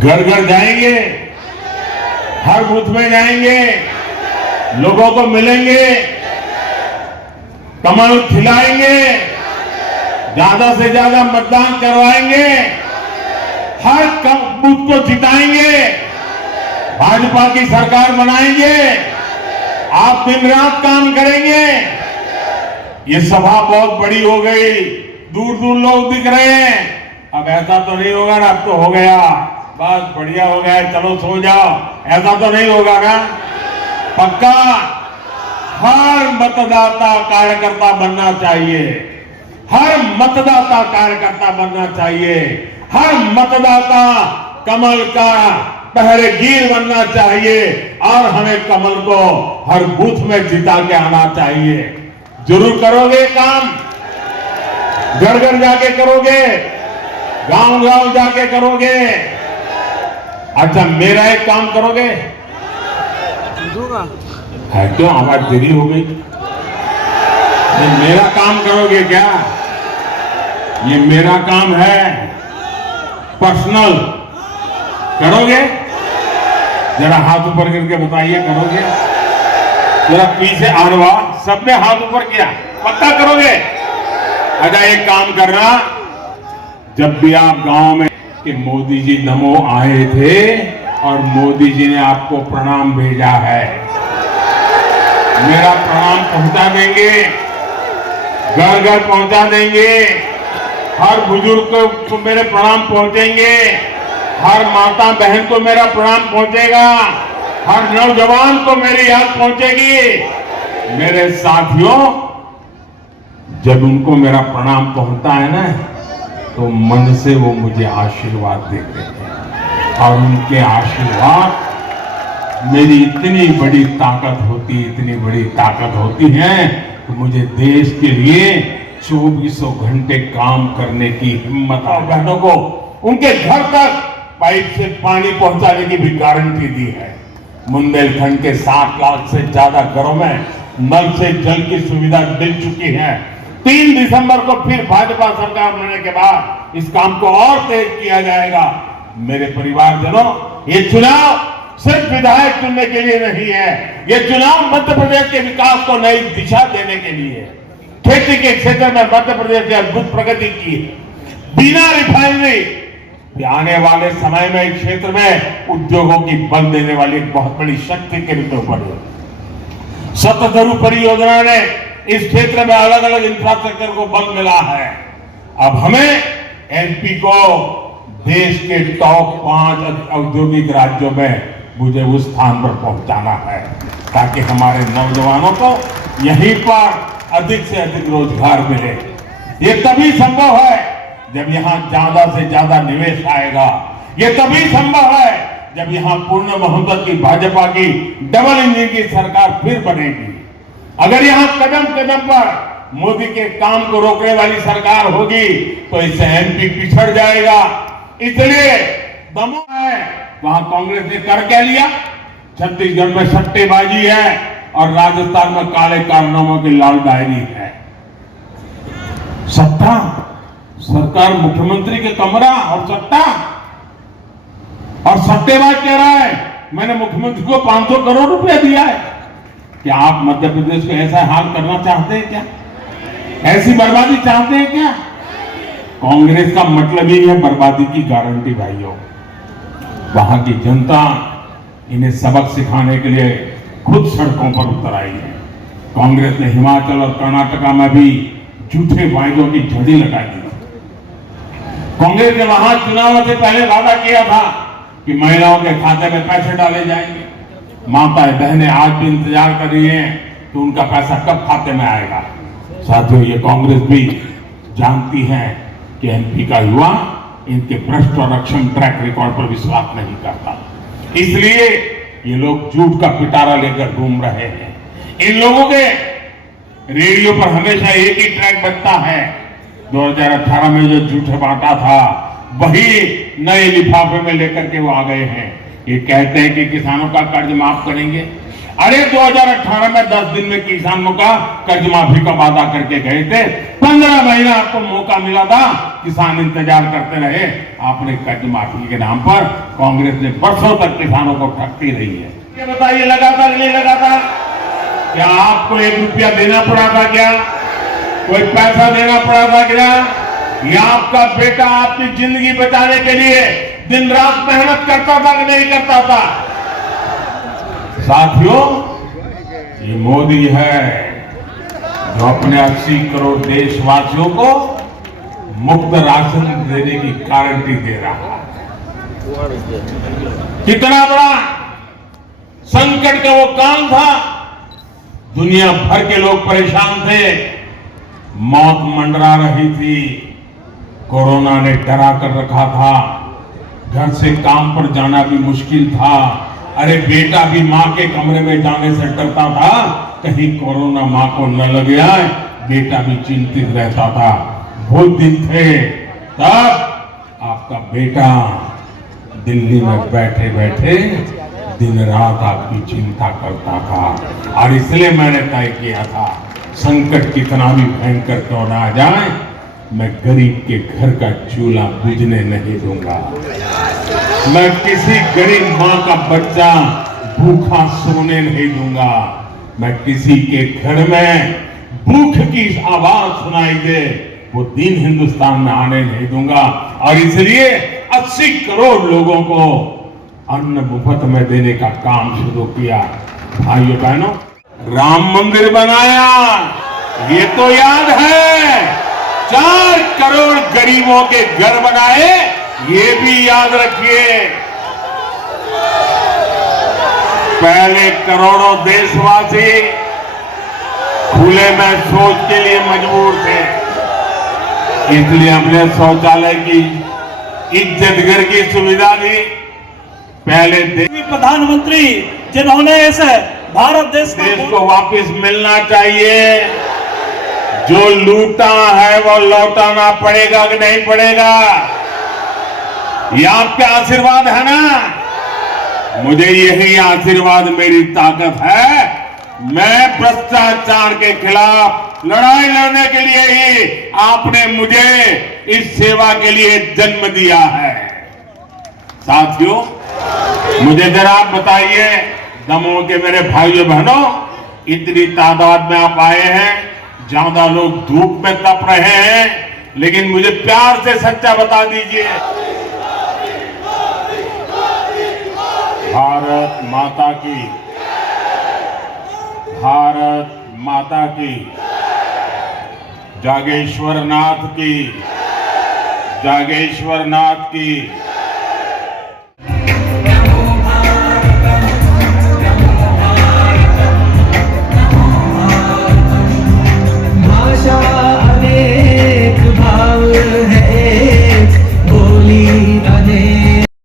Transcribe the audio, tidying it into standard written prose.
घर घर जाएंगे, हर बूथ में जाएंगे, लोगों को मिलेंगे, कमल खिलाएंगे, ज्यादा से ज्यादा मतदान करवाएंगे, हर बूथ को जिताएंगे, भाजपा की सरकार बनाएंगे, आप दिन रात काम करेंगे। ये सभा बहुत बड़ी हो गई, दूर दूर लोग दिख रहे हैं। अब ऐसा तो नहीं होगा ना, अब तो हो गया, बस बढ़िया हो गया, चलो सो जाओ, ऐसा तो नहीं होगा ना? पक्का हर मतदाता कार्यकर्ता बनना चाहिए, हर मतदाता कार्यकर्ता बनना चाहिए, हर मतदाता कमल का पहरेगीर बनना चाहिए और हमें कमल को हर बूथ में जिता के आना चाहिए। जरूर करोगे काम, घर घर जाके करोगे, गांव गांव जाके करोगे। अच्छा, मेरा एक काम करोगे? है क्यों आवाज देरी हो गई? मेरा काम करोगे क्या? ये मेरा काम है, पर्सनल। करोगे? जरा हाथ ऊपर करके बताइए, करोगे? जरा पीछे आरवा, सबने हाथ ऊपर किया, पक्का करोगे? अच्छा, एक काम करना, जब भी आप गांव में कि मोदी जी नमो आए थे और मोदी जी ने आपको प्रणाम भेजा है, मेरा प्रणाम पहुंचा देंगे, घर घर पहुंचा देंगे, हर बुजुर्ग को मेरे प्रणाम पहुंचेंगे, हर माता बहन को मेरा प्रणाम पहुंचेगा, हर नौजवान को मेरी याद पहुंचेगी। मेरे साथियों, जब उनको मेरा प्रणाम पहुंचता है ना, तो मन से वो मुझे आशीर्वाद देते हैं और उनके आशीर्वाद मेरी इतनी बड़ी ताकत होती, इतनी बड़ी ताकत होती है कि मुझे देश के लिए 2400 घंटे काम करने की हिम्मत और बहनों को उनके घर तक पाइप से पानी पहुंचाने की भी गारंटी दी है। बुंदेलखंड के 7 लाख से ज्यादा घरों में नल से जल की सुविधा मिल चुकी है। 3 दिसंबर को फिर भाजपा सरकार बनने के बाद इस काम को और तेज किया जाएगा। मेरे परिवारजनों, ये चुनाव सिर्फ विधायक चुनने के लिए नहीं है, ये चुनाव मध्य प्रदेश के विकास को नई दिशा देने के लिए है। खेती के क्षेत्र में मध्य प्रदेश ने अद्भुत प्रगति की है। बिना रिफाइनरी आने वाले समय में इस क्षेत्र में उद्योगों की बल देने वाली एक बहुत बड़ी शक्ति के रूप में बढ़ी। सतधरु परियोजना ने इस क्षेत्र में अलग अलग इंफ्रास्ट्रक्चर को बल मिला है। अब हमें एमपी को देश के टॉप 5 औद्योगिक राज्यों में मुझे उस स्थान पर पहुंचाना है, ताकि हमारे नौजवानों को यहीं पर अधिक से अधिक रोजगार मिले। ये तभी संभव है जब यहां ज्यादा से ज्यादा निवेश आएगा। ये तभी संभव है जब यहां पूर्ण बहुमत की भाजपा की डबल इंजन की सरकार फिर बनेगी। अगर यहां कदम कदम पर मोदी के काम को रोकने वाली सरकार होगी तो इससे एमपी पिछड़ जाएगा। इसलिए दमों है, वहां कांग्रेस ने कर क्या लिया? छत्तीसगढ़ में सट्टेबाजी है और राजस्थान में काले कारनामों की लाल डायरी है। सत्ता, सरकार, मुख्यमंत्री के कमरा और सट्टा, और सट्टेबाज कह रहा है मैंने मुख्यमंत्री को 500 करोड़ रुपया दिया है। क्या आप मध्य प्रदेश को ऐसा हाल करना चाहते हैं क्या? ऐसी बर्बादी चाहते हैं क्या? कांग्रेस का मतलब ही है बर्बादी की गारंटी। भाइयों, वहां की जनता इन्हें सबक सिखाने के लिए खुद सड़कों पर उतर आई है। कांग्रेस ने हिमाचल और कर्नाटका में भी झूठे वायदों की झड़ी लगा दी। कांग्रेस ने वहां चुनाव से पहले वादा किया था कि महिलाओं के खाते में पैसे डाले जाएंगे। माताएं बहनें आज भी इंतजार कर रही हैं कि उनका पैसा कब खाते में आएगा। साथियों, ये कांग्रेस भी जानती है कि एमपी का युवा इनके भ्रष्ट और अक्षम ट्रैक रिकॉर्ड पर विश्वास नहीं करता, इसलिए ये लोग झूठ का पिटारा लेकर घूम रहे हैं। इन लोगों के रेडियो पर हमेशा एक ही ट्रैक बजता है। 2018 में जो झूठ बांटा था वही नए लिफाफे में लेकर के वो आ गए हैं। ये कहते हैं कि किसानों का कर्ज माफ करेंगे, अरे 2018 में 10 दिन में किसानों का कर्ज माफी का वादा करके गए थे, 15 महीना आपको मौका मिला था, किसान इंतजार करते रहे। आपने कर्ज माफी के नाम पर कांग्रेस ने वर्षों तक किसानों को ठगती रही है। ये बताइए, लगातार नहीं लगातार? क्या आपको 1 रुपया देना पड़ा था? क्या कोई पैसा देना पड़ा था? क्या या आपका बेटा आपकी जिंदगी बचाने के लिए दिन रात मेहनत करता था कि नहीं करता था? साथियों, ये मोदी है जो अपने 80 करोड़ देशवासियों को मुफ्त राशन देने की गारंटी दे रहा है। कितना बड़ा संकट का वो काम था। दुनिया भर के लोग परेशान थे, मौत मंडरा रही थी, कोरोना ने डरा कर रखा था, घर से काम पर जाना भी मुश्किल था। अरे बेटा भी मां के कमरे में जाने से डरता था, कहीं कोरोना मां को न लग जाए, बेटा भी चिंतित रहता था। वो दिन थे तब आपका बेटा दिल्ली में बैठे बैठे दिन रात आपकी चिंता करता था। और इसलिए मैंने तय किया था, संकट कितना भी भयंकर क्यों ना आ जाए, मैं गरीब के घर का चूल्हा बुझने नहीं दूंगा। मैं किसी गरीब मां का बच्चा भूखा सोने नहीं दूंगा। मैं किसी के घर में भूख की आवाज सुनाई दे, वो दिन हिंदुस्तान में आने नहीं दूंगा। और इसलिए 80 करोड़ लोगों को अन्न मुफ्त में देने का काम शुरू किया। भाइयों बहनों, राम मंदिर बनाया, ये तो याद है। 4 करोड़ गरीबों के घर बनाए, ये भी याद रखिए। पहले करोड़ों देशवासी खुले में शौच के लिए मजबूर थे, इसलिए हमने शौचालय की इज्जत घर की सुविधा दी। पहले प्रधानमंत्री जिन्होंने इस भारत देश को वापस मिलना चाहिए। जो लूटा है वो लौटाना पड़ेगा कि नहीं पड़ेगा? ये आपके आशीर्वाद है ना? मुझे यही आशीर्वाद मेरी ताकत है। मैं भ्रष्टाचार के खिलाफ लड़ाई लड़ने के लिए ही आपने मुझे इस सेवा के लिए जन्म दिया है। साथियों, मुझे जरा आप बताइए, दमोह के मेरे भाइयों बहनों, इतनी तादाद में आप आए हैं, ज्यादा लोग धूप में तप रहे हैं, लेकिन मुझे प्यार से सच्चा बता दीजिए, भारत माता की, भारत माता की, जागेश्वर नाथ की, जागेश्वर नाथ की।